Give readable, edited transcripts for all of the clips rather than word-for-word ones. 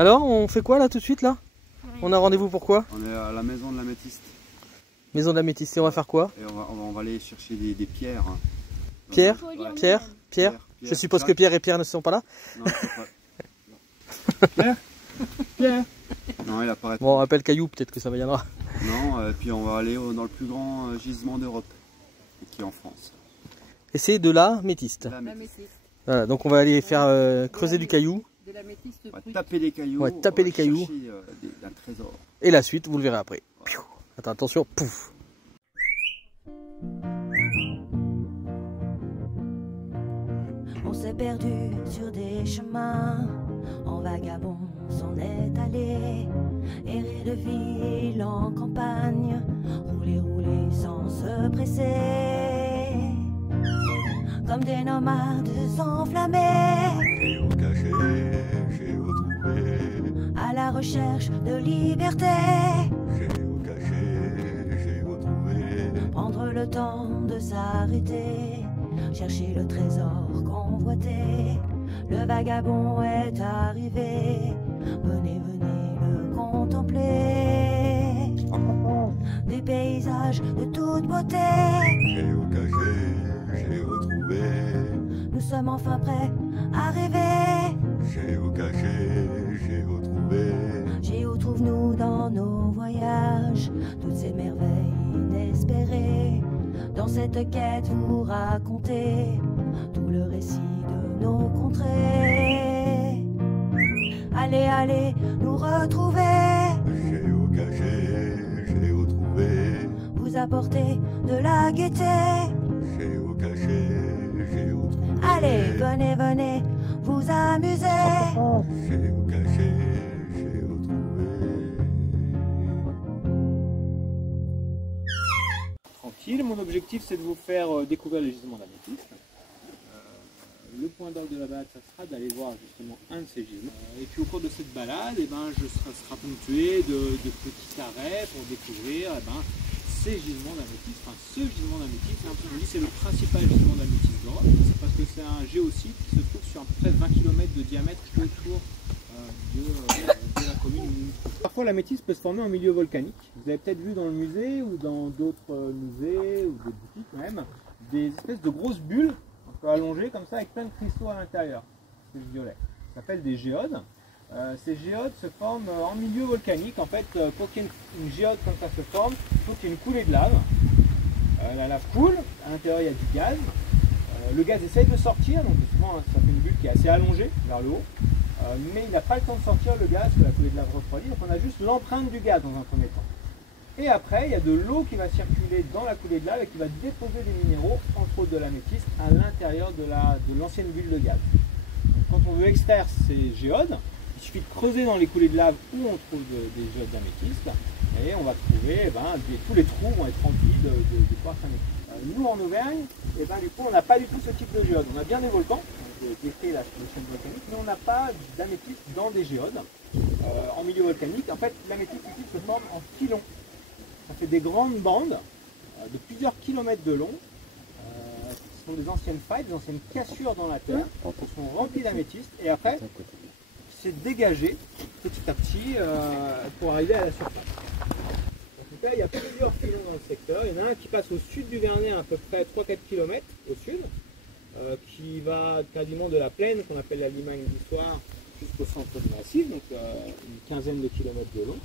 Alors, on fait quoi là tout de suite là? On a rendez-vous pour quoi? On est à la maison de l'améthyste. Maison de l'améthyste, et on va faire quoi? Et on va aller chercher des pierres. Pierre? Ouais. Pierre? Je suppose que Pierre et Pierre ne sont pas là? Non, c'est pas... Pierre? Pierre? Non, il apparaît pas. Bon, on appelle Caillou, peut-être que ça viendra. Non, et puis on va aller dans le plus grand gisement d'Europe, qui est en France. Et c'est de l'améthyste. Voilà, donc on va aller faire creuser du caillou. On va taper des cailloux. On va taper des cailloux. Chercher un trésor. Et la suite, vous le verrez après. Piou. Attends, attention, pouf. On s'est perdu sur des chemins, en vagabond s'en est allé, errer de ville en campagne, rouler sans se presser, comme des nomades enflammés, Géocaché, géotrouvé, à la recherche de liberté, géocaché, géotrouvé, prendre le temps de s'arrêter, chercher le trésor convoité. Le vagabond est arrivé, venez, venez le contempler. Des paysages de toute beauté, géocaché, géotrouvé, nous sommes enfin prêts à rêver. géocaché, géotrouvé, Géo trouve-nous dans nos voyages, toutes ces merveilles inespérées. Dans cette quête vous racontez tout le récit de nos contrées. Allez, allez, nous retrouver, géocaché, géotrouvé, vous apporter de la gaieté. géocaché, géotrouvé, Allez, venez, venez, vous amuser. géocaché, géotrouvé. Tranquille, mon objectif c'est de vous faire découvrir le gisement d'améthyste. Le point d'orgue de la balade, ça sera d'aller voir justement un de ces gisements. Et puis au cours de cette balade, je sera ponctué de petits arrêts pour découvrir ces gisements d'améthyste. Enfin, ce gisement d'améthyste, on dit c'est le principal gisement d'améthyste d'Europe. C'est parce que c'est un géosite qui se trouve sur à peu près 20 km de diamètre autour de la commune. Parfois l'améthyste peut se former en milieu volcanique. Vous avez peut-être vu dans le musée ou dans d'autres musées ou des boutiques même, des espèces de grosses bulles un peu allongées comme ça avec plein de cristaux à l'intérieur. C'est violet. Ça s'appelle des géodes. Ces géodes se forment en milieu volcanique. En fait, pour qu'il y ait une géode comme ça se forme, il faut qu'il y ait une coulée de lave. La lave coule, à l'intérieur il y a du gaz. Le gaz essaye de sortir, donc souvent ça fait une bulle qui est assez allongée vers le haut. Mais il n'a pas le temps de sortir le gaz, que la coulée de lave refroidit, donc on a juste l'empreinte du gaz dans un premier temps. Et après, il y a de l'eau qui va circuler dans la coulée de lave et qui va déposer des minéraux, entre autres de l'améthyste, à l'intérieur de l'ancienne bulle de gaz. Donc, quand on veut extraire ces géodes, il suffit de creuser dans les coulées de lave où on trouve des géodes d'améthyste, et on va trouver, tous les trous vont être remplis de quartz améthyste. Nous en Auvergne, du coup, on n'a pas du tout ce type de géode. On a bien des volcans, décrit la chaîne volcanique, mais on n'a pas d'améthyste dans des géodes. En milieu volcanique, en fait, l'améthyste ici se forme en filons. Ça fait des grandes bandes de plusieurs kilomètres de long. Ce sont des anciennes failles, des anciennes cassures dans la terre, qui sont remplies d'améthyste, et après, c'est dégagé petit à petit pour arriver à la surface. En tout cas, il y a plusieurs filons dans le secteur. Il y en a un qui passe au sud du Vernet, à peu près 3-4 km au sud, qui va quasiment de la plaine, qu'on appelle la Limagne d'Histoire, jusqu'au centre du massif, donc une quinzaine de kilomètres de long.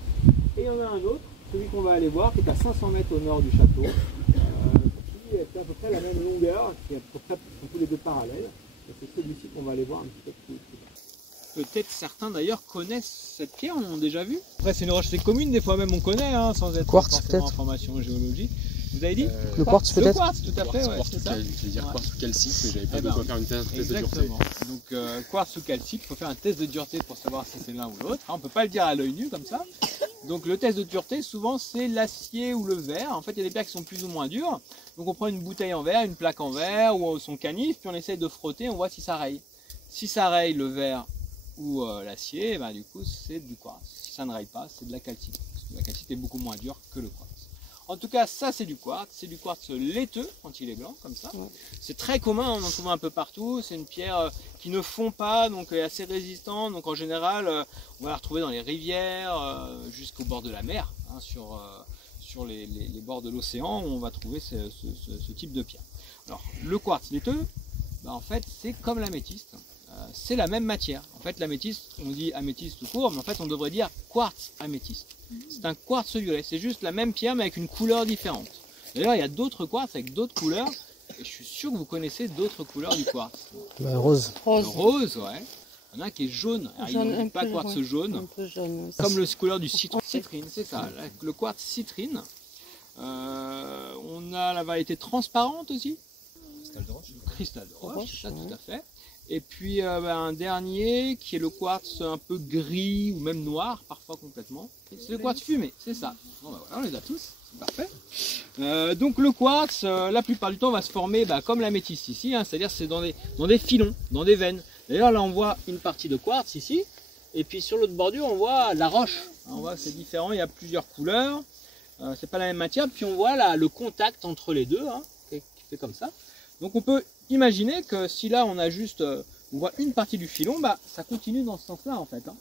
Et il y en a un autre, celui qu'on va aller voir, qui est à 500 mètres au nord du château, qui est à peu près la même longueur, qui est à peu près sont tous les deux parallèles. Et c'est celui-ci qu'on va aller voir un petit peu plus tard. Peut-être certains d'ailleurs connaissent cette pierre, on l'a déjà vu. Après c'est une roche assez commune, des fois même on connaît, sans être Quartz, forcément en peut-être. formation en géologie. Vous avez dit Le quartz, Le peut-être. quartz, tout à fait, ouais, c'est ça. Je vais dire quartz ou calcite, mais j'avais pas Eh de ben, quoi faire une test de dureté. Exactement. Donc quartz ou calcite, il faut faire un test de dureté pour savoir si c'est l'un ou l'autre. On ne peut pas le dire à l'œil nu comme ça. Donc le test de dureté, souvent c'est l'acier ou le verre. En fait, il y a des pierres qui sont plus ou moins dures. Donc on prend une bouteille en verre, une plaque en verre ou son canif, puis on essaye de frotter, on voit si ça raye. Si ça raye le verre ou l'acier, du coup c'est du quartz. Si ça ne raye pas, c'est de la calcite. Parce que la calcite est beaucoup moins dure que le quartz. En tout cas, ça c'est du quartz laiteux quand il est blanc, comme ça. Ouais. C'est très commun, on en trouve un peu partout. C'est une pierre qui ne fond pas, donc est assez résistante. Donc en général, on va la retrouver dans les rivières, jusqu'au bord de la mer, hein, sur les bords de l'océan, on va trouver ce type de pierre. Alors, le quartz laiteux, bah, en fait, c'est comme l'améthyste. C'est la même matière. En fait, l'améthyste, on dit améthyste tout court, mais en fait, on devrait dire quartz améthyste. C'est un quartz violet. C'est juste la même pierre, mais avec une couleur différente. D'ailleurs, il y a d'autres quartz avec d'autres couleurs. Et je suis sûr que vous connaissez d'autres couleurs du quartz. Rose. Rose, ouais. Il y en a un qui est jaune. Alors, il n'est pas quartz jaune. Un peu jaune. Comme le couleur du citron. Citrine, c'est ça. Le quartz citrine. On a la variété transparente aussi. Cristal de roche. Cristal de roche, ça tout à fait. Et puis un dernier qui est le quartz un peu gris ou même noir, parfois complètement. C'est le quartz fumé, c'est ça. Bon, bah, voilà, on les a tous, c'est parfait. Donc le quartz, la plupart du temps, va se former comme l'améthyste ici, hein, c'est-à-dire c'est dans des filons, dans des veines. D'ailleurs là on voit une partie de quartz ici, et puis sur l'autre bordure on voit la roche. On voit que c'est différent, il y a plusieurs couleurs, c'est pas la même matière, puis on voit là, le contact entre les deux, hein, qui fait comme ça. Donc on peut imaginer que si là on a juste, on voit une partie du filon, ça continue dans ce sens-là en fait. Hein.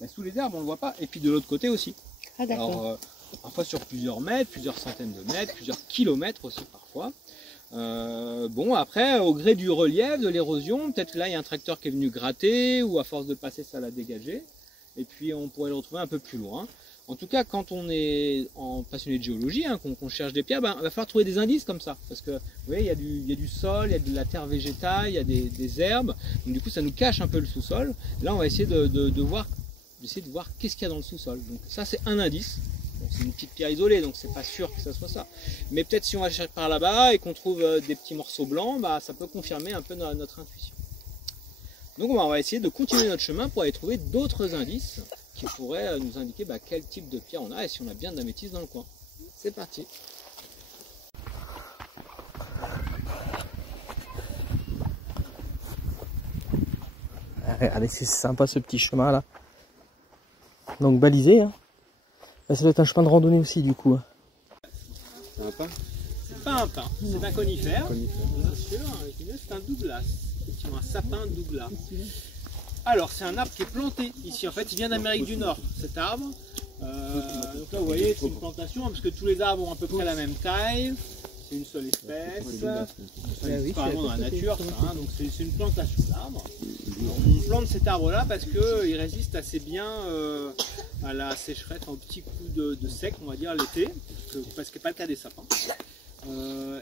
Mais sous les herbes on ne le voit pas, et puis de l'autre côté aussi. Ah d'accord. Alors parfois sur plusieurs mètres, plusieurs centaines de mètres, plusieurs kilomètres aussi parfois. Bon après au gré du relief, de l'érosion, peut-être là il y a un tracteur qui est venu gratter, ou à force de passer ça l'a dégagé. Et puis on pourrait le retrouver un peu plus loin. En tout cas, quand on est passionné de géologie, hein, qu'on cherche des pierres, il va falloir trouver des indices comme ça. Parce que vous voyez, il y a du sol, il y a de la terre végétale, il y a des herbes. Donc du coup, ça nous cache un peu le sous-sol. Là, on va essayer de voir qu'est-ce qu'il y a dans le sous-sol. Donc ça, c'est un indice. Bon, c'est une petite pierre isolée, donc c'est pas sûr que ça soit ça. Mais peut-être si on va chercher par là-bas et qu'on trouve des petits morceaux blancs, ça peut confirmer un peu notre intuition. Donc on va essayer de continuer notre chemin pour aller trouver d'autres indices qui pourraient nous indiquer quel type de pierre on a et si on a bien de l'améthyste dans le coin. C'est parti. Regardez, c'est sympa ce petit chemin là. Donc balisé. Hein. Ça doit être un chemin de randonnée aussi du coup. C'est un pin? C'est pas un pin, c'est un conifère. Bien sûr, c'est un Douglas. Un sapin Douglas. Alors c'est un arbre qui est planté ici, en fait il vient d'Amérique du Nord cet arbre. Donc là vous voyez c'est une plantation parce que tous les arbres ont à peu près la même taille, c'est une seule espèce, apparemment dans la nature, ça, hein, donc c'est une plantation d'arbres. On plante cet arbre là parce qu'il résiste assez bien à la sécheresse, aux petits coups de sec on va dire l'été, parce que n'est pas le cas des sapins.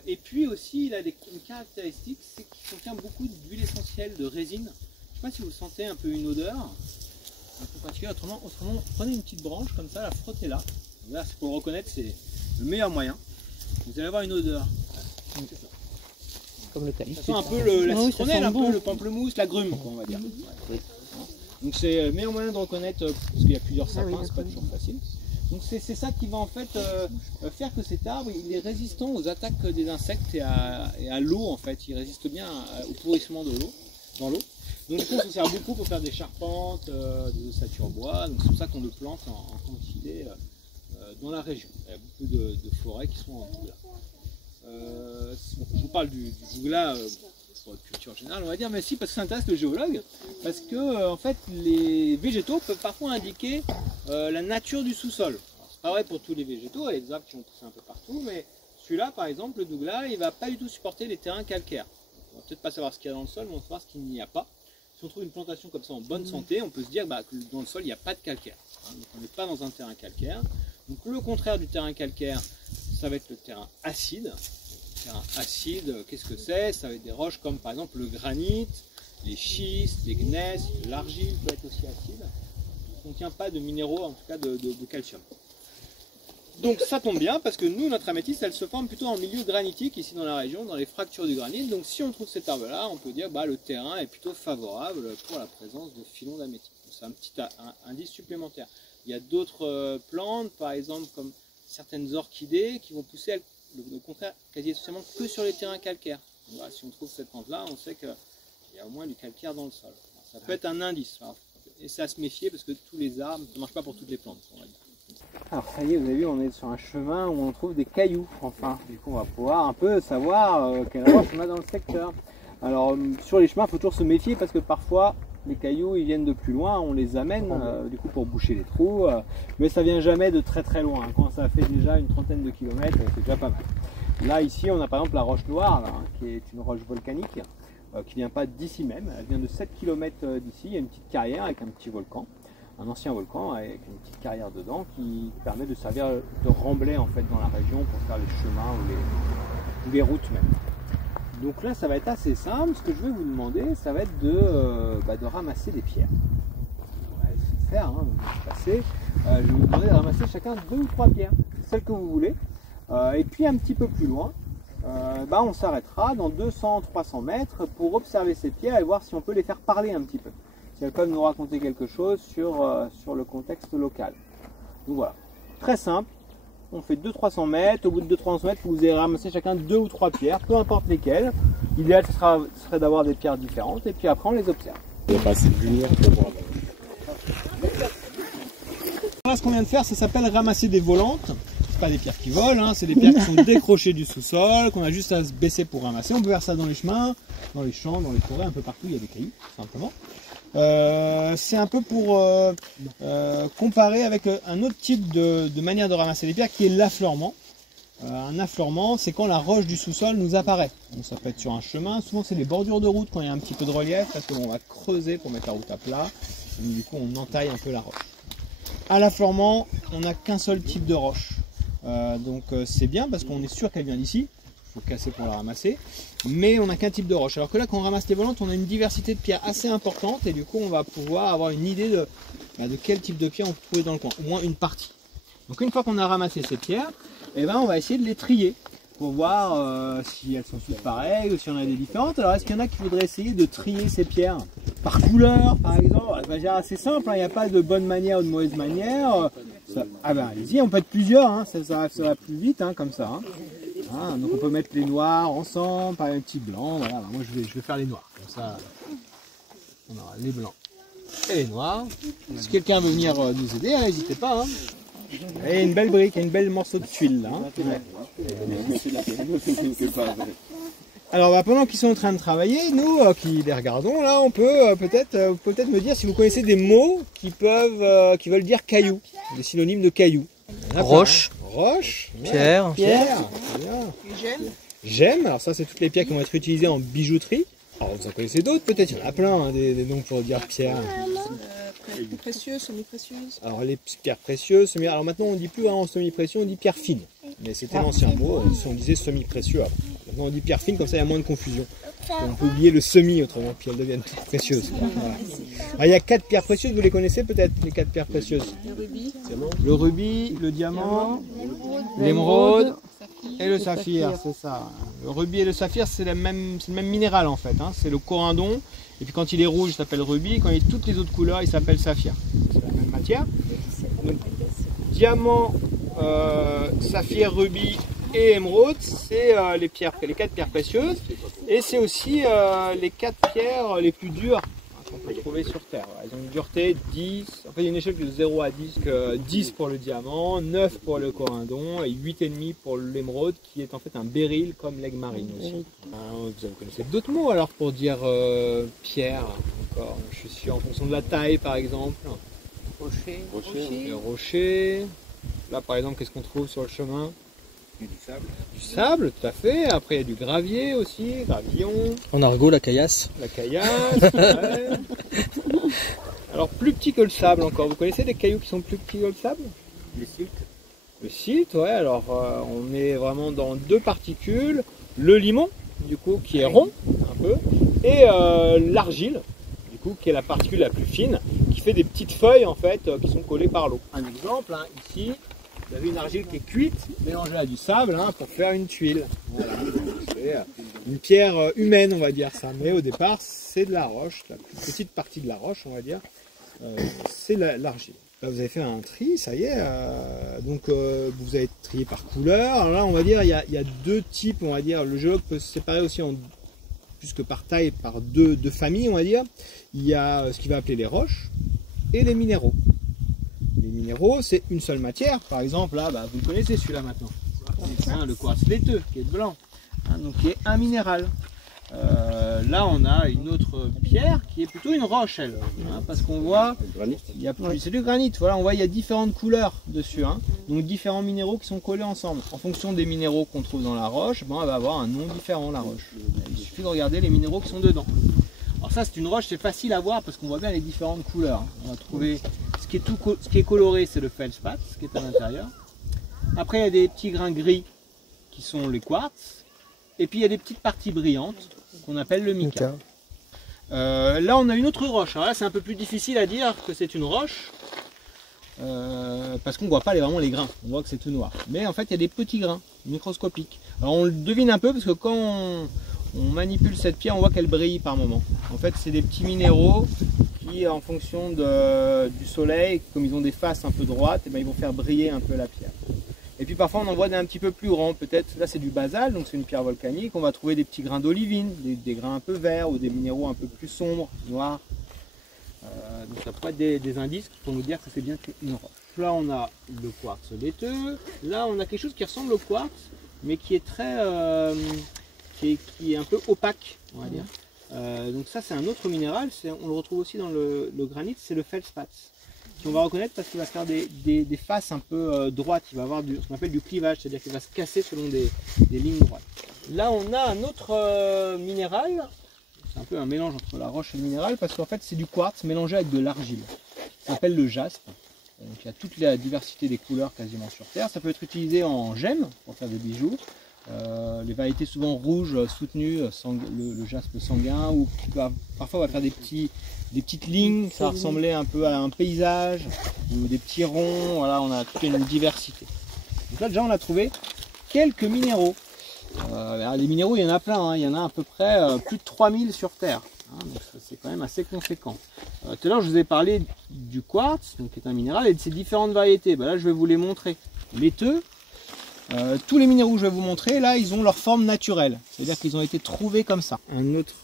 Et puis aussi il a une caractéristique, c'est qu'il contient beaucoup d'huile essentielle, de résine. Je ne sais pas si vous sentez un peu une odeur un peu particulière. Autrement, prenez une petite branche comme ça, la frottez là. Là, pour le reconnaître, c'est le meilleur moyen. Vous allez avoir une odeur. C'est ça. Comme le calice. Ça sent un peu la citronnelle, un peu le pamplemousse, la grume, on va dire. Ouais. Donc c'est le meilleur moyen de reconnaître, parce qu'il y a plusieurs sapins, c'est pas toujours facile. Donc c'est ça qui va en fait faire que cet arbre il est résistant aux attaques des insectes et à l'eau en fait. Il résiste bien au pourrissement de l'eau, dans l'eau. Donc du coup, on se sert beaucoup pour faire des charpentes, des ossature bois. Donc c'est pour ça qu'on le plante en quantité dans la région. Il y a beaucoup de forêts qui sont en Douglas. Je vous parle du Douglas pour la culture générale, on va dire, mais si parce que ça intéresse le géologue, parce que en fait les végétaux peuvent parfois indiquer la nature du sous-sol. C'est pas vrai pour tous les végétaux, il y a des arbres qui vont pousser un peu partout, mais celui-là par exemple, le Douglas, il va pas du tout supporter les terrains calcaires. On va peut-être pas savoir ce qu'il y a dans le sol, mais on va savoir ce qu'il n'y a pas. Si on trouve une plantation comme ça en bonne santé, on peut se dire que dans le sol il n'y a pas de calcaire. Donc on n'est pas dans un terrain calcaire. Donc le contraire du terrain calcaire, ça va être le terrain acide. Le terrain acide, qu'est-ce que c'est? Ça va être des roches comme par exemple le granit, les schistes, les gneiss, l'argile peut être aussi acide. Il ne contient pas de minéraux, en tout cas de calcium. Donc ça tombe bien parce que nous, notre améthyste, elle se forme plutôt en milieu granitique ici dans la région, dans les fractures du granit. Donc si on trouve cet arbre-là, on peut dire que le terrain est plutôt favorable pour la présence de filons d'améthyste. C'est un petit indice supplémentaire. Il y a d'autres plantes, par exemple comme certaines orchidées, qui vont pousser au contraire quasi essentiellement que sur les terrains calcaires. Donc, voilà, si on trouve cette plante-là, on sait qu'il y a au moins du calcaire dans le sol. Alors, ça peut être un indice. Alors, et c'est à se méfier parce que tous les arbres, ça ne marche pas pour toutes les plantes, on va dire. Alors ça y est, vous avez vu, on est sur un chemin où on trouve des cailloux, enfin. Du coup, on va pouvoir un peu savoir quelle roche on a dans le secteur. Alors sur les chemins, il faut toujours se méfier parce que parfois les cailloux ils viennent de plus loin, on les amène du coup pour boucher les trous, mais ça vient jamais de très très loin. Quand ça fait déjà une trentaine de kilomètres, c'est déjà pas mal. Là ici, on a par exemple la roche noire, là, qui est une roche volcanique qui vient pas d'ici même, elle vient de 7 km d'ici. Il y a une petite carrière avec un petit volcan, un ancien volcan avec une petite carrière dedans qui permet de servir de remblai en fait dans la région pour faire les chemins ou les routes même. Donc là, ça va être assez simple. Ce que je vais vous demander, ça va être de ramasser des pierres. On va essayer de faire, hein, passer. Je vais vous demander de ramasser chacun 2 ou 3 pierres, celles que vous voulez. Et puis un petit peu plus loin, on s'arrêtera dans 200-300 mètres pour observer ces pierres et voir si on peut les faire parler un petit peu. Si elles peuvent nous raconter quelque chose sur le contexte local. Donc voilà, très simple. On fait 200-300 mètres, au bout de 200-300 mètres, vous allez ramasser chacun 2 ou 3 pierres, peu importe lesquelles. L'idéal serait d'avoir des pierres différentes et puis après on les observe. Il n'y a pas assez de lumière pour voir. Là, ce qu'on vient de faire, ça s'appelle ramasser des volantes. C'est pas des pierres qui volent, hein, c'est des pierres qui sont décrochées du sous-sol, qu'on a juste à se baisser pour ramasser. On peut faire ça dans les chemins, dans les champs, dans les forêts, un peu partout, il y a des cailloux, tout simplement. C'est un peu pour comparer avec un autre type de manière de ramasser les pierres qui est l'affleurement. Un affleurement, c'est quand la roche du sous-sol nous apparaît. Donc ça peut être sur un chemin, souvent c'est les bordures de route quand il y a un petit peu de relief, parce qu'on va creuser pour mettre la route à plat, et du coup on entaille un peu la roche. À l'affleurement, on n'a qu'un seul type de roche. Donc c'est bien parce qu'on est sûr qu'elle vient d'ici. Il faut casser pour la ramasser, mais on n'a qu'un type de roche. Alors que là, quand on ramasse les volantes, on a une diversité de pierres assez importante et du coup, on va pouvoir avoir une idée de quel type de pierre on peut trouver dans le coin, au moins une partie. Donc une fois qu'on a ramassé ces pierres, on va essayer de les trier pour voir si elles sont toutes pareilles ou si on a des différentes. Alors est-ce qu'il y en a qui voudraient essayer de trier ces pierres par couleur, par exemple? C'est assez simple, il n'y a pas de bonne manière ou de mauvaise manière. Allez-y, on peut être plusieurs, hein, ça va plus vite hein, comme ça. Hein. Donc on peut mettre les noirs ensemble, par un petit blanc. Voilà, moi je vais faire les noirs, comme ça on aura les blancs et les noirs. Si quelqu'un veut venir nous aider, n'hésitez pas. Hein. Et une belle brique, un bel morceau de tuile là. Hein. Alors pendant qu'ils sont en train de travailler, nous qui les regardons là, on peut peut-être me dire si vous connaissez des mots qui veulent dire caillou, des synonymes de caillou. Roche. Roche, Pierre. Pierre. Gemme, alors ça c'est toutes les pierres qui vont être utilisées en bijouterie. Alors vous en connaissez d'autres peut-être, il y en a plein hein, des noms pour dire pierre. Précieuses, semi-précieuses. Alors les pierres précieuses, alors maintenant on dit plus en semi-précieux, on dit pierre fine. Mais c'était l'ancien mot, si on disait semi-précieux avant. Maintenant on dit pierre fine, comme ça il y a moins de confusion. On peut oublier le semi autrement, puis elles deviennent toutes précieuses. Voilà. Alors, il y a 4 pierres précieuses, vous les connaissez peut-être, les 4 pierres précieuses? Le rubis, le diamant, l'émeraude et le saphir, c'est ça. Le rubis et le saphir, c'est le même minéral en fait, hein. C'est le corindon, et puis quand il est rouge, il s'appelle rubis, quand il est toutes les autres couleurs, il s'appelle saphir. C'est la même matière. Donc, diamant, saphir, rubis et émeraude, c'est les 4 pierres précieuses, et c'est aussi les 4 pierres les plus dures qu'on peut trouver sur Terre. Elles ont une dureté 10, en fait il y a une échelle de 0 à 10, 10 pour le diamant, 9 pour le corindon et 8,5 pour l'émeraude qui est en fait un béryl comme l'aigle marine aussi. Vous connaissez d'autres mots alors pour dire pierre encore, je suis en fonction de la taille par exemple. Rocher. Là par exemple qu'est-ce qu'on trouve sur le chemin? Du sable. Du sable, tout à fait. Après il y a du gravier aussi, gravillon. En argot, la caillasse. La caillasse, ouais. Alors plus petit que le sable encore. Vous connaissez des cailloux qui sont plus petits que le sable? Les siltes. Le silte, ouais. Alors on est vraiment dans 2 particules. Le limon, du coup, qui est rond, un peu. Et l'argile, du coup, qui est la particule la plus fine, qui fait des petites feuilles, en fait, qui sont collées par l'eau. Un exemple, hein, ici. Vous avez une argile qui est cuite, mélangée à du sable hein, pour faire une tuile. Voilà. C'est une pierre humaine, on va dire ça. Mais au départ, c'est de la roche, la plus petite partie de la roche, on va dire, c'est l'argile. Là, vous avez fait un tri, ça y est. Donc, vous avez trié par couleur. Alors là, on va dire, il y a 2 types, on va dire. Le géologue peut se séparer aussi en, plus que par taille, par deux familles, on va dire. Il y a ce qu'il va appeler les roches et les minéraux. Les minéraux, c'est une seule matière. Par exemple, là, vous le connaissez celui-là maintenant. Hein, le quartz laiteux, qui est blanc, hein, donc qui est un minéral. Là, on a une autre pierre qui est plutôt une roche, elle, hein, parce qu'on voit, c'est du granit. Voilà, on voit il y a différentes couleurs dessus, hein, donc différents minéraux qui sont collés ensemble. En fonction des minéraux qu'on trouve dans la roche, elle va avoir un nom différent, la roche. Il suffit de regarder les minéraux qui sont dedans. Alors ça, c'est une roche, c'est facile à voir parce qu'on voit bien les différentes couleurs. On va trouver ce qui est coloré, c'est le feldspath, ce qui est à l'intérieur. Après, il y a des petits grains gris qui sont les quartz. Et puis il y a des petites parties brillantes qu'on appelle le mica. Là on a une autre roche. Alors là c'est un peu plus difficile à dire que c'est une roche. Parce qu'on ne voit pas vraiment les grains. On voit que c'est tout noir. Mais en fait il y a des petits grains microscopiques. Alors on le devine un peu parce que quand on manipule cette pierre on voit qu'elle brille par moment. En fait c'est des petits minéraux qui en fonction du soleil, comme ils ont des faces un peu droites, et ils vont faire briller un peu la pierre. Et puis parfois on en voit un petit peu plus grand, peut-être là c'est du basalte, donc c'est une pierre volcanique, on va trouver des petits grains d'olivine, des grains un peu verts ou des minéraux un peu plus sombres, noirs. Donc ça peut être des indices pour nous dire que c'est bien une roche. Là on a le quartz laiteux, là on a quelque chose qui ressemble au quartz, mais qui est très, qui est un peu opaque, on va dire. Donc ça c'est un autre minéral, on le retrouve aussi dans le granit, c'est le feldspath. On va reconnaître parce qu'il va se faire des faces un peu droites, il va avoir ce qu'on appelle du clivage, c'est-à-dire qu'il va se casser selon des lignes droites. Là on a un autre minéral, c'est un peu un mélange entre la roche et le minéral parce qu'en fait c'est du quartz mélangé avec de l'argile. Ça s'appelle le jaspe, donc il y a toute la diversité des couleurs quasiment sur Terre. Ça peut être utilisé en gemme pour faire des bijoux. Les variétés souvent rouges soutenues, le jaspe sanguin, ou parfois on va faire des petites lignes, ça va ressembler un peu à un paysage, ou des petits ronds, voilà, on a toute une diversité. Donc là déjà on a trouvé quelques minéraux. Les minéraux il y en a plein, hein, il y en a à peu près plus de 3000 sur Terre, hein, donc c'est quand même assez conséquent. Tout à l'heure je vous ai parlé du quartz, donc qui est un minéral, et de ses différentes variétés. Là je vais vous les montrer. Laiteux. Tous les minéraux que je vais vous montrer, là, ils ont leur forme naturelle. C'est-à-dire qu'ils ont été trouvés comme ça. Un autre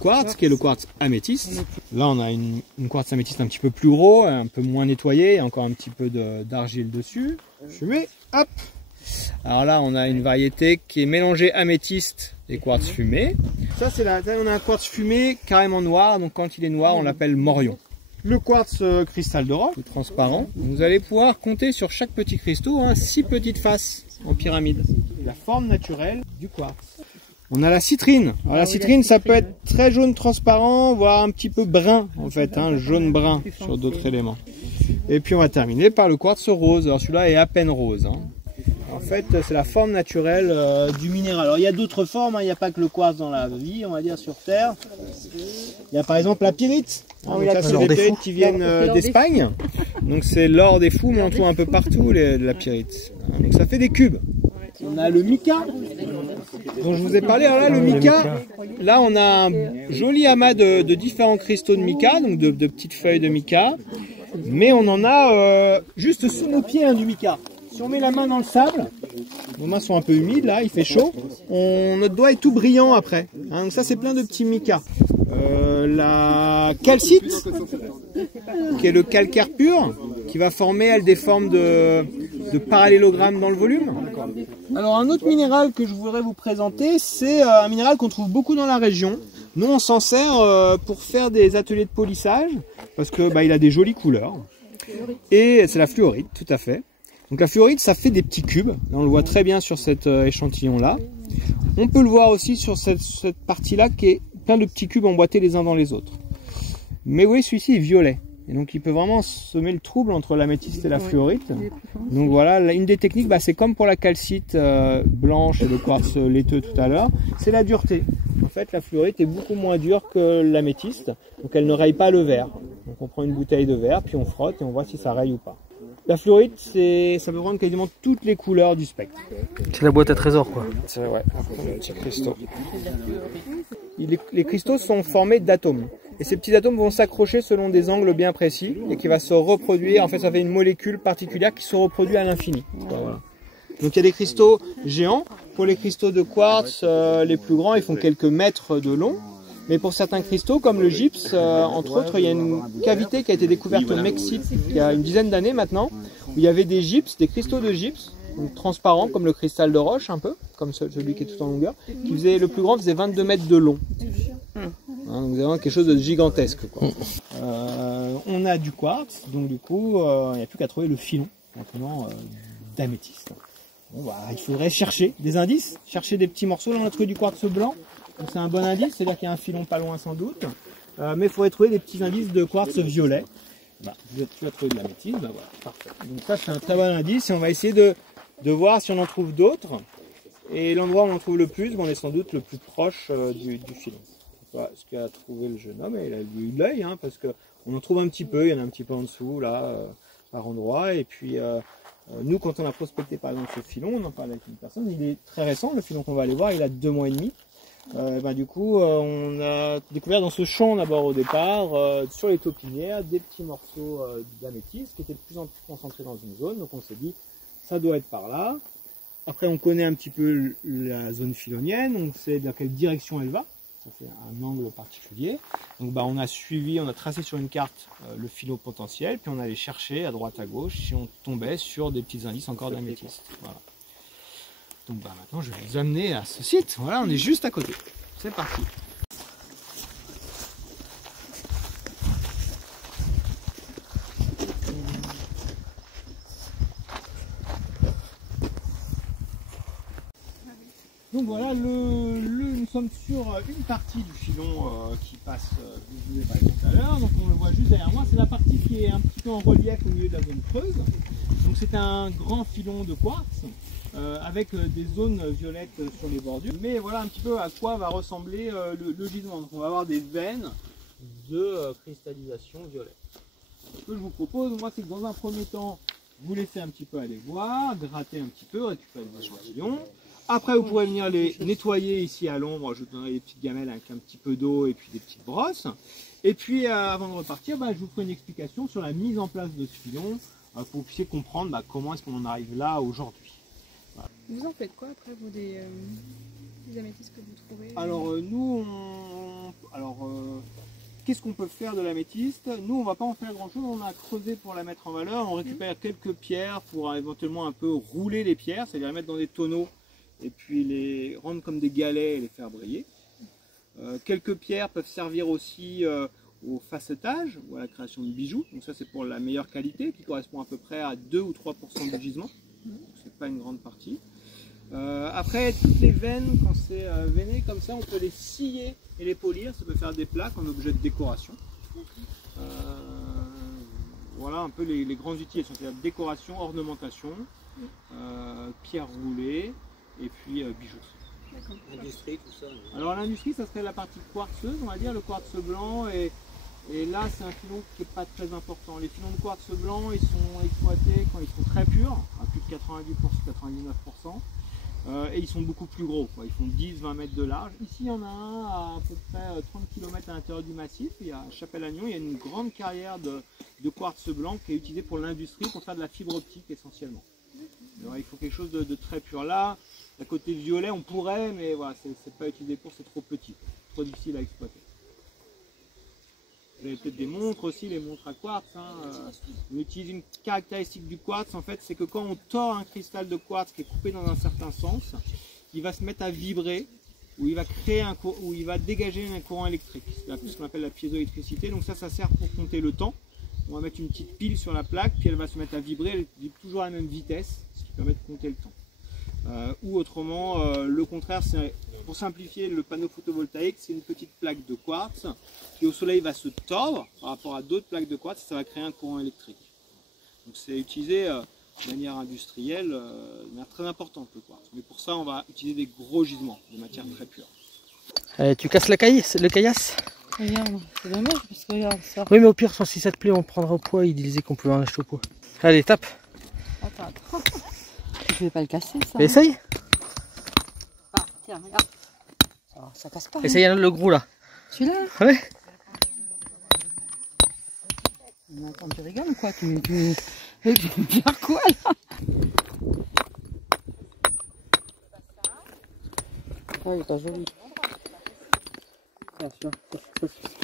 quartz, qui est le quartz améthyste. Là, on a une quartz améthyste un petit peu plus gros, un peu moins nettoyé, encore un petit peu d'argile dessus. Fumé, hop. Alors là, on a une variété qui est mélangée améthyste et quartz fumé. Ça, on a un quartz fumé carrément noir, donc quand il est noir, on l'appelle morion. Le quartz cristal de roche, transparent. Vous allez pouvoir compter sur chaque petit cristaux 6 petites faces en pyramide. La forme naturelle du quartz. On a la citrine. Alors, la citrine, ça peut être très jaune transparent, voire un petit peu brun en fait, jaune-brun sur d'autres éléments. Et puis on va terminer par le quartz rose. Alors celui-là est à peine rose. En fait, c'est la forme naturelle du minéral. Alors il y a d'autres formes, il n'y a pas que le quartz dans la vie, on va dire, sur Terre. Il y a par exemple la pyrite. Donc ça, c'est des pyrites qui viennent d'Espagne. Donc c'est l'or des fous, mais on trouve un peu partout la pyrite. Donc ça fait des cubes. On a le mica, dont je vous ai parlé. Alors là, le mica, là on a un joli amas de différents cristaux de mica, donc de petites feuilles de mica. Mais on en a juste sous nos pieds du mica. Si on met la main dans le sable, nos mains sont un peu humides là, il fait chaud, notre doigt est tout brillant après. Donc ça c'est plein de petits micas. La calcite, qui est le calcaire pur, qui va former elle des formes de parallélogrammes dans le volume. Alors un autre minéral que je voudrais vous présenter, c'est un minéral qu'on trouve beaucoup dans la région. Nous on s'en sert pour faire des ateliers de polissage, parce que il a des jolies couleurs. Et c'est la fluorite, tout à fait. Donc la fluorite, ça fait des petits cubes. Là, on le voit très bien sur cet échantillon-là. On peut le voir aussi sur cette partie-là qui est plein de petits cubes emboîtés les uns dans les autres. Mais vous voyez, celui-ci est violet. Et donc il peut vraiment semer le trouble entre l'améthyste et la fluorite. Donc voilà, une des techniques, c'est comme pour la calcite blanche et le quartz laiteux tout à l'heure, c'est la dureté. En fait, la fluorite est beaucoup moins dure que l'améthyste, donc elle ne raye pas le verre. Donc on prend une bouteille de verre, puis on frotte et on voit si ça raye ou pas. La fluorite, ça peut prendre quasiment toutes les couleurs du spectre. C'est la boîte à trésors, quoi. C'est ouais, un petit cristaux. Les cristaux sont formés d'atomes. Et ces petits atomes vont s'accrocher selon des angles bien précis et qui va se reproduire. En fait, ça fait une molécule particulière qui se reproduit à l'infini. Voilà. Donc il y a des cristaux géants. Pour les cristaux de quartz, les plus grands, ils font quelques mètres de long. Mais pour certains cristaux, comme le gypse, entre autres, il y a une cavité qui a été découverte au Mexique il y a une dizaine d'années maintenant, où il y avait des gypses, des cristaux de gypse, donc transparents comme le cristal de roche un peu, comme celui qui est tout en longueur, qui faisait, le plus grand faisait 22 mètres de long. Hein, donc vous avez quelque chose de gigantesque, quoi. On a du quartz, donc du coup, il n'y a plus qu'à trouver le filon maintenant d'améthyste. Bon, bah, il faudrait chercher des indices, chercher des petits morceaux. Là, on a trouvé du quartz blanc, donc c'est un bon indice, c'est-à-dire qu'il y a un filon pas loin sans doute. Mais il faudrait trouver des petits indices de quartz violet. Bah, tu vas trouver de l'améthyste, bah voilà, parfait. Donc ça, c'est un très bon indice et on va essayer de voir si on en trouve d'autres. Et l'endroit où on en trouve le plus, on est sans doute le plus proche du filon. Voilà ce qu'a trouvé le jeune homme, et il a eu l'œil, hein, parce qu'on en trouve un petit peu, il y en a un petit peu en dessous, là, par endroit. Et puis, nous, quand on a prospecté par exemple ce filon, on en parlait avec une personne, il est très récent, le filon qu'on va aller voir, il a 2 mois et demi. Du coup, on a découvert dans ce champ d'abord au départ, sur les taupinières, des petits morceaux d'améthyste qui étaient de plus en plus concentrés dans une zone. Donc on s'est dit, ça doit être par là. Après, on connaît un petit peu la zone filonienne, on sait dans quelle direction elle va. Ça fait un angle particulier. Donc bah, on a suivi, on a tracé sur une carte le filon potentiel, puis on allait chercher à droite à gauche si on tombait sur des petits indices encore d'améthyste. Voilà. Donc bah, maintenant je vais vous amener à ce site. Voilà, on est juste à côté. C'est parti. Donc voilà, nous sommes sur une partie du filon qui passe, vous vous avez tout à l'heure, donc on le voit juste derrière moi, c'est la partie qui est un petit peu en relief au milieu de la zone creuse. Donc c'est un grand filon de quartz avec des zones violettes sur les bordures. Mais voilà un petit peu à quoi va ressembler le gisement. Donc on va avoir des veines de cristallisation violette. Ce que je vous propose, moi, c'est que dans un premier temps, vous laissez un petit peu aller voir, gratter un petit peu, récupérer des échantillons. Après, vous pourrez venir les nettoyer ici à l'ombre. Je vous donnerai des petites gamelles avec un petit peu d'eau et puis des petites brosses. Et puis, avant de repartir, je vous ferai une explication sur la mise en place de ce filon pour que vous puissiez comprendre comment est-ce qu'on en arrive là aujourd'hui. Voilà. Vous en faites quoi après, vous, des améthystes que vous trouvez? Alors, nous, qu'est-ce qu'on peut faire de l'améthyste? Nous, on ne va pas en faire grand-chose. On a creusé pour la mettre en valeur. On récupère quelques pierres pour éventuellement un peu rouler les pierres, c'est-à-dire les mettre dans des tonneaux et puis les rendre comme des galets et les faire briller. Quelques pierres peuvent servir aussi au facettage ou à la création de bijoux. Donc ça, c'est pour la meilleure qualité qui correspond à peu près à 2 ou 3% du gisement. C'est pas une grande partie. Après, toutes les veines, quand c'est veiné comme ça, on peut les scier et les polir. Ça peut faire des plaques en objet de décoration. Voilà un peu les grandes utilisations, c'est-à-dire décoration, ornementation, pierre roulée et puis bijouterie. L'industrie, tout ça. Alors l'industrie, ça serait la partie quartzeuse, on va dire, le quartz blanc, et là c'est un filon qui n'est pas très important. Les filons de quartz blanc, ils sont exploités quand ils sont très purs, à plus de 90%, 99%, et ils sont beaucoup plus gros, quoi. Ils font 10-20 mètres de large. Ici il y en a un à peu près 30 km à l'intérieur du massif, il y a Chapelle-Agnon, il y a une grande carrière de quartz blanc qui est utilisée pour l'industrie, pour faire de la fibre optique essentiellement. Alors, il faut quelque chose de très pur. Là, à côté violet, on pourrait, mais voilà, c'est pas utilisé pour, c'est trop petit, trop difficile à exploiter. Vous avez peut-être des montres aussi, les montres à quartz. On utilise une caractéristique du quartz, en fait, c'est que quand on tord un cristal de quartz qui est coupé dans un certain sens, il va se mettre à vibrer, ou il va créer où il va dégager un courant électrique. C'est ce qu'on appelle la piézoélectricité. Donc ça sert pour compter le temps. On va mettre une petite pile sur la plaque, puis elle va se mettre à vibrer, elle vibre toujours à la même vitesse, ce qui permet de compter le temps. Ou autrement, le contraire, c'est, pour simplifier, le panneau photovoltaïque, c'est une petite plaque de quartz qui au soleil va se tordre par rapport à d'autres plaques de quartz, et ça va créer un courant électrique. Donc c'est utilisé de manière industrielle, de manière très importante le quartz. Mais pour ça, on va utiliser des gros gisements de matière très pure. Allez, tu casses le caillasse? Regarde, c'est dommage parce que regarde ça. Oui, mais au pire, si ça te plaît, on prendra au poids. Il disait qu'on pouvait en acheter au poids. Allez, tape. Attends. Je vais pas le casser ça. Essaye. Ah, tiens, regarde. Ça casse pas. Essaye le gros là. Celui-là? Ouais. Mais attends, tu rigoles ou quoi? Tu veux faire quoi là? Ah, il est pas joli. Ça,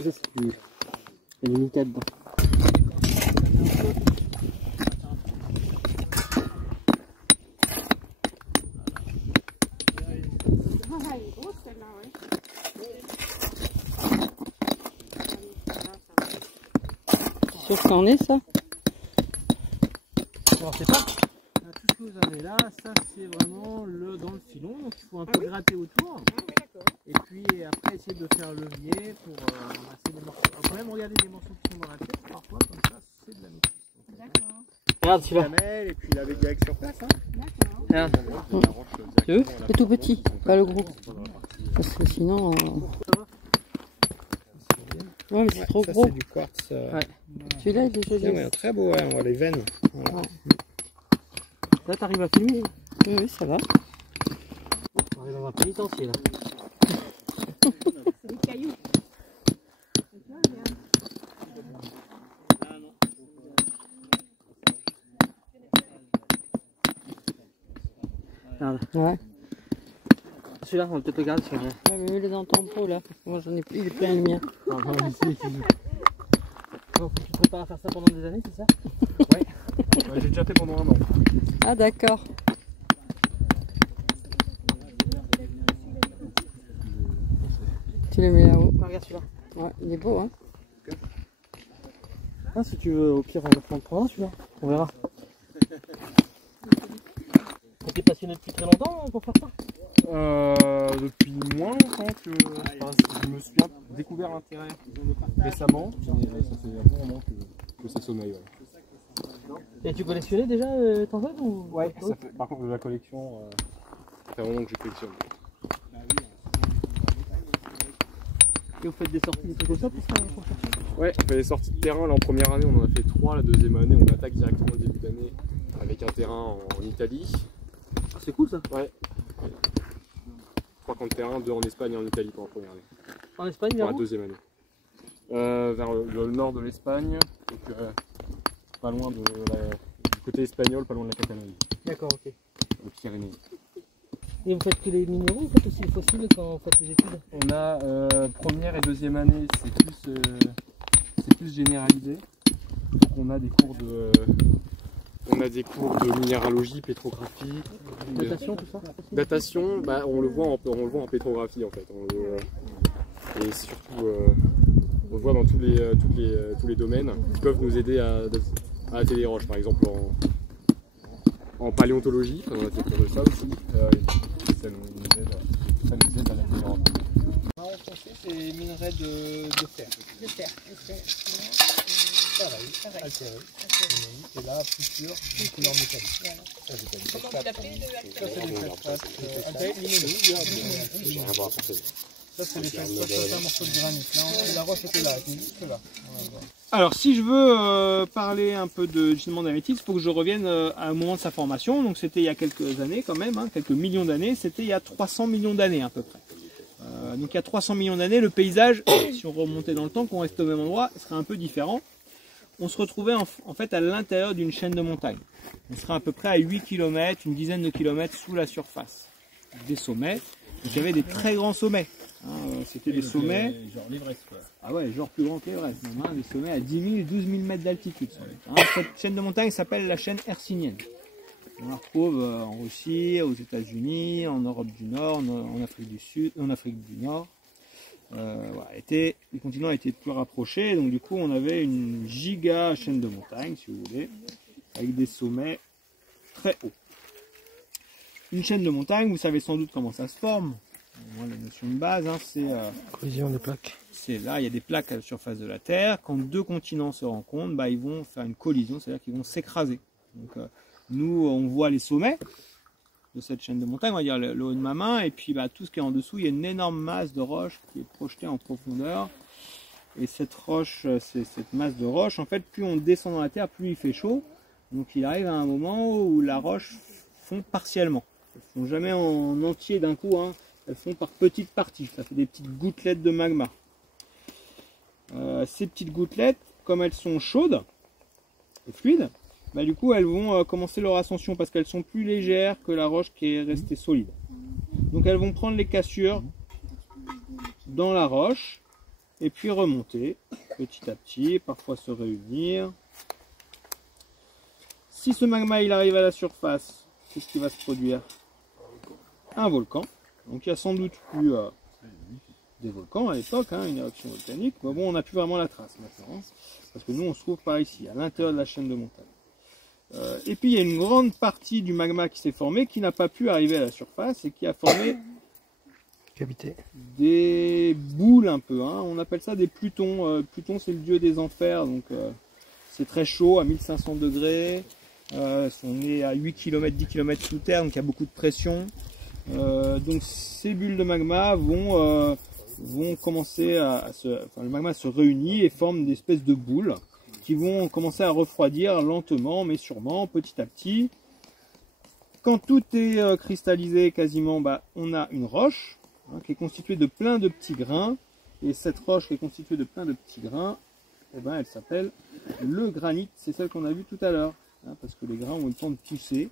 c'est du... Il y a du mica dedans. Ah, elle est grosse celle-là, ouais. C'est sûr que c'en est ça? Alors c'est pas... Tout ce que vous avez là, ça c'est vraiment le dans le filon, donc il faut un peu gratter autour. Et puis après essayer de faire levier pour ramasser des morceaux. On peut même regarder des morceaux qui sont dans la tête parfois, comme ça c'est de la métisse. D'accord. Regarde celui-là. Et puis il avait direct sur place. Hein. D'accord. Regarde. Tu veux? C'est tout petit, pas le gros. Parce que sinon... Ouais, mais c'est trop Ça gros. c'est du quartz. Ouais. Celui-là, il est joli. Ouais, très beau, ouais, on voit les veines. Voilà. Ouais. Là t'arrives à filmer. Oui, oui, ça va. On est dans un pénitencier là. C'est des cailloux. Regarde. Ouais. Celui-là, on va peut-être le garder celui-là. Ouais, mais mets-les dans ton pot là. Parce que moi, j'en ai plus, il est plein le mien. Non, non, ici. Faut que tu te prépares à faire ça pendant des années, c'est ça? Ouais, j'ai déjà fait pendant un an. Ah, d'accord. Tu les mets là-haut. Ah, regarde celui-là. Ouais, il est beau, hein. Ah, si tu veux, au pire, on va prendre un celui-là. On verra. T'es passionné depuis très longtemps pour faire ça? Depuis moins longtemps que je me suis découvert l'intérêt récemment. Ça fait un bon moment que ça sommeille. Ouais. Et tu collectionnais déjà t'en fais ou... Ouais, ça fait, par contre de la collection, ça fait un moment que je collectionne. Et vous faites des sorties, des trucs comme ça pour chercher? Ouais, on fait des sorties de terrain. Là en première année on en a fait 3, la deuxième année on attaque directement le début d'année avec un terrain en Italie. Ah, c'est cool ça. Ouais. 3 camps de terrain, 2 en Espagne et en Italie pour la première année. En Espagne, Pour vers la où? deuxième année. Vers le nord de l'Espagne, donc pas loin du côté espagnol, pas loin de la Catalogne, D'accord, ok. le Pyrénées. Et vous faites que les minéraux, vous faites aussi les fossiles quand vous faites les études? On a première et deuxième année, c'est plus généralisé. Donc on a des cours de minéralogie, pétrographie, Datation, tout ça? datation. Bah, on le voit en pétrographie en fait. Et surtout, on le voit dans tous les domaines qui peuvent nous aider à dater les roches. Par exemple en paléontologie, on a fait cours de ça aussi. Ça nous aide à dater les roches. Marron foncé, c'est minerai de fer. De fer. Pareil, altéré. Et là, plus pur, une couleur métallique. Comment vous l'appelez le Ça, c'est des feldspaths. Altéré, ça, c'est des feldspaths, ça, c'est un morceau de granit. Là, la roche était là, elle était juste là. Alors si je veux parler un peu justement d'améthyste, il faut que je revienne à un moment de sa formation. Donc c'était il y a quelques années quand même, hein, quelques millions d'années, c'était il y a 300 millions d'années à peu près. Donc il y a 300 millions d'années, le paysage, si on remontait dans le temps, qu'on restait au même endroit, serait un peu différent. On se retrouvait en fait à l'intérieur d'une chaîne de montagnes. On serait à peu près à 8 km, une dizaine de kilomètres sous la surface des sommets. Donc il y avait des très grands sommets. C'était des sommets. Genre l'Everest quoi. Ah ouais, genre plus grand que l'Everest, même, hein, des sommets à 10 000, 12 000 mètres d'altitude. Cette chaîne de montagne s'appelle la chaîne hercynienne. On la retrouve en Russie, aux États-Unis, en Europe du Nord, en Afrique du Sud, en Afrique du Nord. Voilà, les continents étaient plus rapprochés, donc du coup on avait une giga chaîne de montagne, si vous voulez, avec des sommets très hauts. Une chaîne de montagne, vous savez sans doute comment ça se forme. Moi, la notion de base, hein, c'est Collision des plaques. c'est là, il y a des plaques à la surface de la Terre. Quand deux continents se rencontrent, bah, ils vont faire une collision, c'est-à-dire qu'ils vont s'écraser. Donc, nous, on voit les sommets de cette chaîne de montagne, on va dire le haut de ma main, et puis bah, tout ce qui est en dessous, il y a une énorme masse de roche qui est projetée en profondeur. Et cette roche, cette masse de roche, en fait, plus on descend dans la Terre, plus il fait chaud. Donc, il arrive à un moment où la roche fond partiellement. Elles ne font jamais en entier d'un coup, hein. Elles font par petites parties, ça fait des petites gouttelettes de magma. Ces petites gouttelettes, comme elles sont chaudes et fluides, bah, du coup elles vont commencer leur ascension parce qu'elles sont plus légères que la roche qui est restée solide. Donc elles vont prendre les cassures dans la roche et puis remonter petit à petit, parfois se réunir. Si ce magma il arrive à la surface, qu'est-ce qui va se produire? Un volcan. Donc il y a sans doute eu des volcans à l'époque, hein, une éruption volcanique. Mais bon, on n'a plus vraiment la trace maintenant, hein, parce que nous on se trouve par ici, à l'intérieur de la chaîne de montagne. Et puis il y a une grande partie du magma qui s'est formée qui n'a pas pu arriver à la surface et qui a formé des boules un peu, hein. On appelle ça des Plutons. Pluton c'est le dieu des enfers, donc c'est très chaud à 1500 degrés. On est à 8 km, 10 km sous terre, donc il y a beaucoup de pression. Donc ces bulles de magma vont commencer le magma se réunit et forme des espèces de boules qui vont commencer à refroidir lentement mais sûrement, petit à petit. Quand tout est cristallisé quasiment, on a une roche, hein, qui est constituée de plein de petits grains, et cette roche qui est constituée de plein de petits grains, elle s'appelle le granit. C'est celle qu'on a vue tout à l'heure, hein, parce que les grains ont le temps de pousser.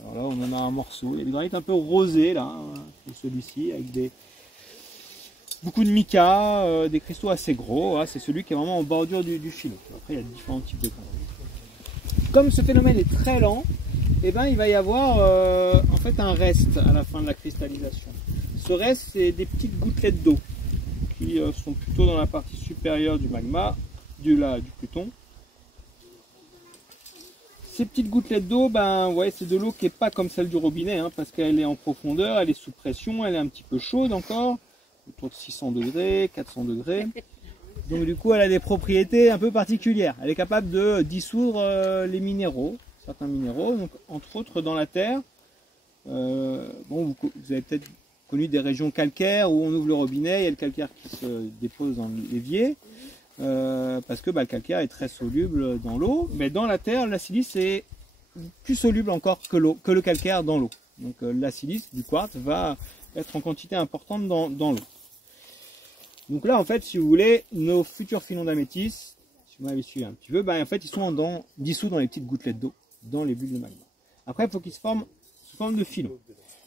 Alors là on en a un morceau, il y a du granit un peu rosé là, hein, celui-ci, avec beaucoup de mica, des cristaux assez gros, hein, c'est celui qui est vraiment en bordure du filon. Après il y a différents types de grains. Comme ce phénomène est très lent, il va y avoir en fait un reste à la fin de la cristallisation. Ce reste, c'est des petites gouttelettes d'eau qui sont plutôt dans la partie supérieure du magma, du Pluton. Ces petites gouttelettes d'eau, c'est de l'eau qui n'est pas comme celle du robinet, hein, parce qu'elle est en profondeur, elle est sous pression, elle est un petit peu chaude encore, autour de 600 degrés, 400 degrés. Donc du coup, elle a des propriétés un peu particulières. Elle est capable de dissoudre les minéraux, certains minéraux, donc entre autres dans la terre. Vous avez peut-être connu des régions calcaires où on ouvre le robinet, il y a le calcaire qui se dépose dans l'évier. Parce que le calcaire est très soluble dans l'eau, mais dans la terre, la silice est plus soluble encore que le calcaire dans l'eau. Donc la silice du quartz va être en quantité importante dans l'eau. Donc là, en fait, si vous voulez, nos futurs filons d'améthyste, si vous m'avez suivi un petit peu, en fait, ils sont dissous dans les petites gouttelettes d'eau, dans les bulles de magma. Après, il faut qu'ils se forment sous forme de filons.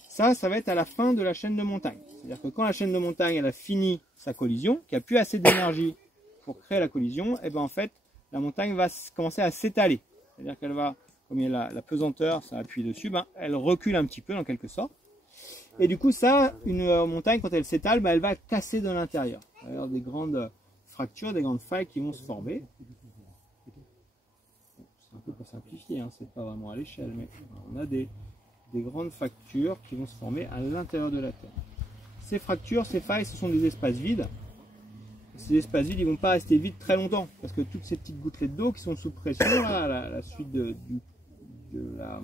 Ça va être à la fin de la chaîne de montagne. C'est-à-dire que quand la chaîne de montagne elle a fini sa collision, qu'il n'y a plus assez d'énergie pour créer la collision, en fait, la montagne va commencer à s'étaler. C'est-à-dire qu'elle va, comme il y a la pesanteur, ça appuie dessus, elle recule un petit peu en quelque sorte. Et du coup, ça, une montagne, quand elle s'étale, elle va casser de l'intérieur. Il va y avoir des grandes fractures, des grandes failles qui vont se former. C'est un peu pour simplifier, hein, c'est pas vraiment à l'échelle, mais on a des grandes fractures qui vont se former à l'intérieur de la Terre. Ces fractures, ces failles, ce sont des espaces vides. Ces espaces vides, ils ne vont pas rester vides très longtemps, parce que toutes ces petites gouttelettes d'eau qui sont sous pression, là, à la suite de la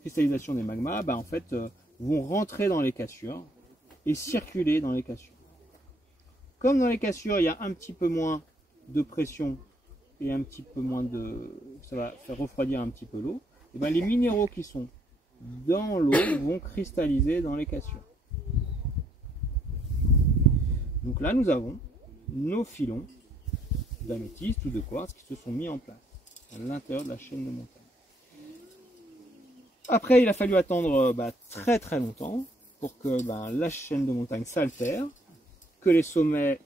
cristallisation des magmas, en fait, vont rentrer dans les cassures et circuler dans les cassures. Comme dans les cassures, il y a un petit peu moins de pression et un petit peu moins ça va faire refroidir un petit peu l'eau, les minéraux qui sont dans l'eau vont cristalliser dans les cassures. Donc là, nous avons nos filons d'améthyste ou de quartz qui se sont mis en place à l'intérieur de la chaîne de montagne. Après, il a fallu attendre très très longtemps pour que la chaîne de montagne s'altère, que les sommets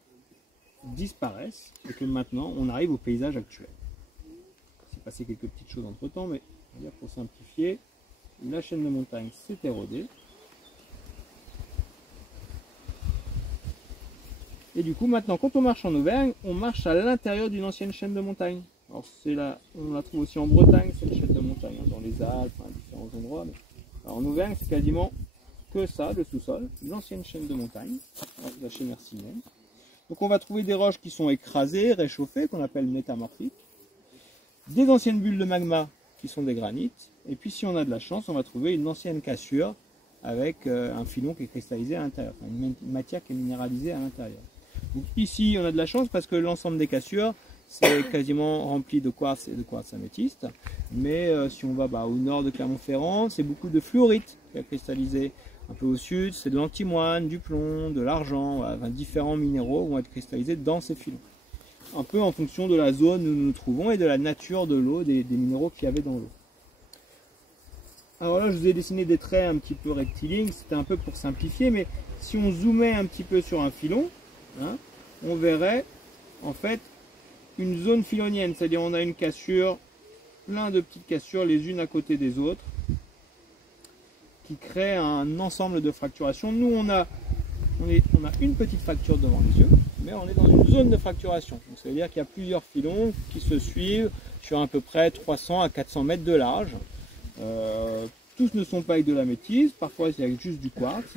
disparaissent et que maintenant on arrive au paysage actuel. Il s'est passé quelques petites choses entre temps, mais on va dire pour simplifier, la chaîne de montagne s'est érodée. Et du coup, maintenant, quand on marche en Auvergne, on marche à l'intérieur d'une ancienne chaîne de montagne. Alors, on la trouve aussi en Bretagne, cette chaîne de montagne, dans les Alpes, différents endroits. Mais... Alors, en Auvergne, c'est quasiment que ça, le sous-sol, l'ancienne chaîne de montagne, la chaîne hercynienne. Donc, on va trouver des roches qui sont écrasées, réchauffées, qu'on appelle métamorphiques, des anciennes bulles de magma qui sont des granites, et puis, si on a de la chance, on va trouver une ancienne cassure avec un filon qui est cristallisé à l'intérieur, une matière qui est minéralisée à l'intérieur. Donc ici, on a de la chance parce que l'ensemble des cassures, c'est quasiment rempli de quartz et de quartz améthyste. Mais si on va au nord de Clermont-Ferrand, c'est beaucoup de fluorite qui a cristallisé. Un peu au sud, c'est de l'antimoine, du plomb, de l'argent, différents minéraux vont être cristallisés dans ces filons. Un peu en fonction de la zone où nous nous trouvons et de la nature de l'eau, des minéraux qu'il y avait dans l'eau. Alors là, je vous ai dessiné des traits un petit peu rectilignes, c'était un peu pour simplifier, mais si on zoomait un petit peu sur un filon, on verrait en fait une zone filonienne, c'est-à-dire on a une cassure, plein de petites cassures les unes à côté des autres, qui créent un ensemble de fracturations. Nous on a une petite fracture devant les yeux, mais on est dans une zone de fracturation. Donc ça veut dire qu'il y a plusieurs filons qui se suivent sur à peu près 300 à 400 mètres de large. Tous ne sont pas avec de l'améthyste, parfois c'est avec juste du quartz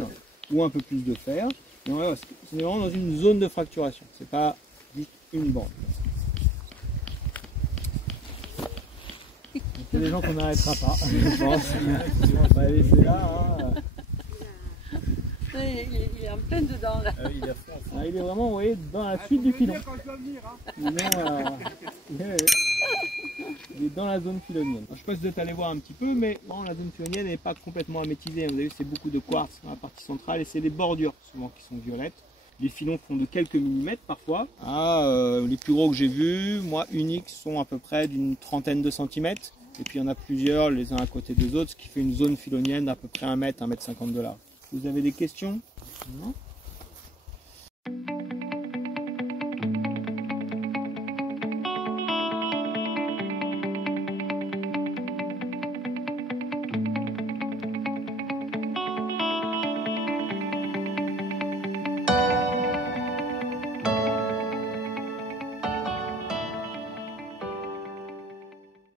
ou un peu plus de fer. Mais voilà, c'est vraiment dans une zone de fracturation, c'est pas juste une bande. Il y a des gens qu'on n'arrêtera pas, je pense. On va laisser là. Hein. Il est en plein dedans là. Il est vraiment, vous voyez, dans la suite du filon. Il est dans la zone filonienne. Alors, je ne sais pas si vous êtes allé voir un petit peu, mais bon, la zone filonienne n'est pas complètement améthysée. Vous avez vu, c'est beaucoup de quartz dans la partie centrale et c'est les bordures souvent qui sont violettes. Les filons font de quelques millimètres parfois. Les plus gros que j'ai vus, moi uniques, sont à peu près d'une trentaine de centimètres. Et puis il y en a plusieurs les uns à côté des autres, ce qui fait une zone filonienne d'à peu près 1 mètre, 1 mètre 50 de large. Vous avez des questions? Non ?